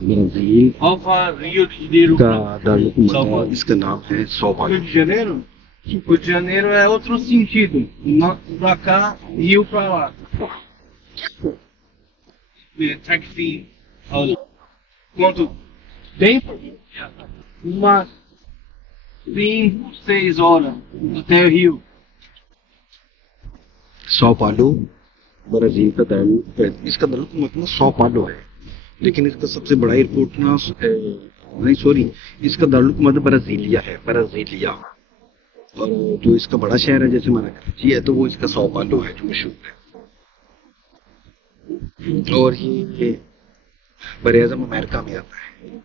Brazil How far Rio de Janeiro का from Darul São है, Paulo? इसका नाम है सौ Rio पालो। de Janeiro? Rio de Janeiro é outro sentido. Norte pra cá, Rio pra lá. Táxi. Olha. Quanto tempo? Umas 5, 6 horas até o Rio. सौ पालो Brazil का दारुल, इसका दारुल मतलब सौ पालो है, लेकिन इसका सबसे बड़ा एयरपोर्ट ना नहीं सॉरी, इसका दारुल मतलब ब्राजीलिया है, ब्राजीलिया। और जो इसका बड़ा शहर है जैसे हमारा कराची है, तो वो इसका सौ पालो है जो मशहूर है। और ये बरे आजम अमेरिका में आता है।